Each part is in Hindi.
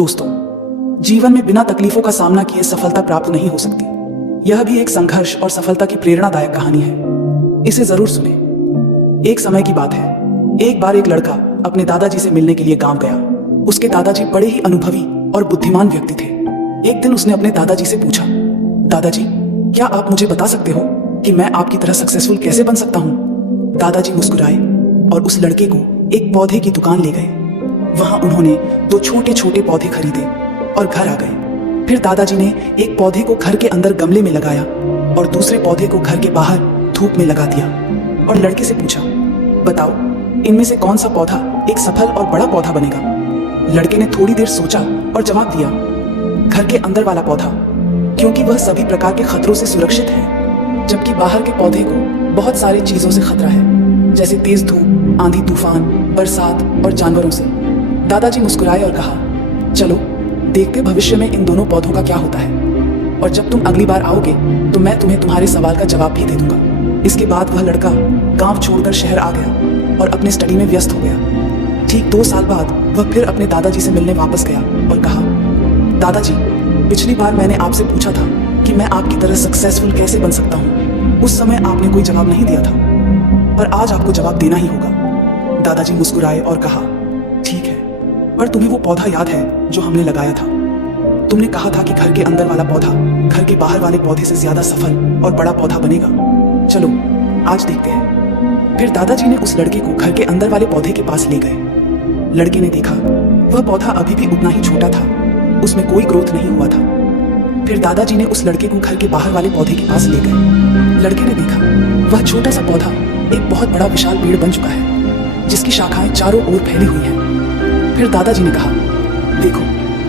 दोस्तों, जीवन में बिना तकलीफों का सामना किए सफलता प्राप्त नहीं हो सकती। यह भी एक संघर्ष और सफलता की प्रेरणादायक कहानी है। इसे जरूर सुने। एक समय की बात है, एक बार एक लड़का अपने दादाजी से मिलने के लिए गांव गया। उसके दादाजी बड़े ही अनुभवी और बुद्धिमान व्यक्ति थे। एक दिन उसने अपने दादाजी से पूछा, दादाजी, क्या आप मुझे बता सकते हो कि मैं आपकी तरह सक्सेसफुल कैसे बन सकता हूँ? दादाजी मुस्कुराए और उस लड़के को एक पौधे की दुकान ले गए। वहां उन्होंने 2 छोटे छोटे पौधे खरीदे और घर आ गए। फिर दादाजी ने एक पौधे को घर के अंदर गमले में लगाया और दूसरे पौधे को घर के बाहर धूप में लगा दिया और लड़के से पूछा, बताओ, इनमें से कौन सा पौधा एक सफल और बड़ा पौधा बनेगा? लड़के ने थोड़ी देर सोचा और जवाब दिया, घर के अंदर वाला पौधा, क्योंकि वह सभी प्रकार के खतरों से सुरक्षित है, जबकि बाहर के पौधे को बहुत सारी चीजों से खतरा है, जैसे तेज धूप, आंधी तूफान, बरसात और जानवरों से। दादाजी मुस्कुराए और कहा, चलो देखते भविष्य में इन दोनों पौधों का क्या होता है, और जब तुम अगली बार आओगे तो मैं तुम्हें तुम्हारे सवाल का जवाब भी दे दूंगा। इसके बाद वह लड़का गांव छोड़कर शहर आ गया और अपने स्टडी में व्यस्त हो गया। ठीक 2 साल बाद वह फिर अपने दादाजी से मिलने वापस गया और कहा, दादाजी, पिछली बार मैंने आपसे पूछा था कि मैं आपकी तरह सक्सेसफुल कैसे बन सकता हूँ। उस समय आपने कोई जवाब नहीं दिया था, पर आज आपको जवाब देना ही होगा। दादाजी मुस्कुराए और कहा, ठीक है, पर तुम्हें वो पौधा याद है जो हमने लगाया था? तुमने कहा था कि घर के अंदर वाला पौधा घर के बाहर वाले पौधे से ज्यादा सफल और बड़ा पौधा बनेगा। चलो आज देखते हैं। फिर दादाजी ने उस लड़के को घर के अंदर वाले पौधे के पास ले गए। लड़के ने देखा वह पौधा अभी भी उतना ही छोटा था, उसमें कोई ग्रोथ नहीं हुआ था। फिर दादाजी ने उस लड़के को घर के बाहर वाले पौधे के पास ले गए। लड़के ने देखा वह छोटा सा पौधा एक बहुत बड़ा विशाल पेड़ बन चुका है, जिसकी शाखाएं चारों ओर फैली हुई हैं। फिर दादाजी ने कहा, देखो,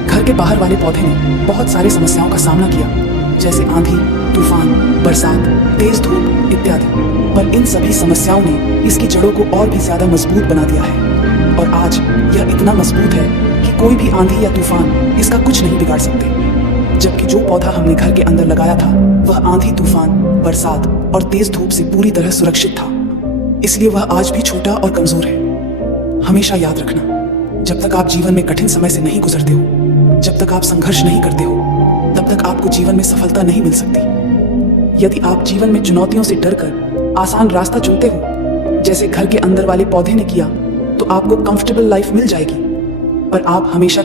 घर के बाहर वाले पौधे ने बहुत सारी समस्याओं का सामना किया, जैसे आंधी, तूफान, बरसात, तेज धूप इत्यादि, पर इन सभी समस्याओं ने इसकी जड़ों को और भी ज्यादा मजबूत बना दिया है, और आज यह इतना मजबूत है कि कोई भी आंधी या तूफान इसका कुछ नहीं बिगाड़ सकते। जबकि जो पौधा हमने घर के अंदर लगाया था वह आंधी, तूफान, बरसात और तेज धूप से पूरी तरह सुरक्षित था, इसलिए वह आज भी छोटा और कमजोर है। हमेशा याद रखना, जब तक आप जीवन में कठिन समय से नहीं गुजरते हो, जब तक आप संघर्ष नहीं करते हो, तब तक आपको जीवन में सफलता नहीं मिल सकती। यदि आप जीवन में चुनौतियों से डरकर आसान रास्ता चुनते हो, जैसे घर के अंदर वाले पौधे ने किया, तो आपको कंफर्टेबल लाइफ मिल जाएगी, पर आप हमेशा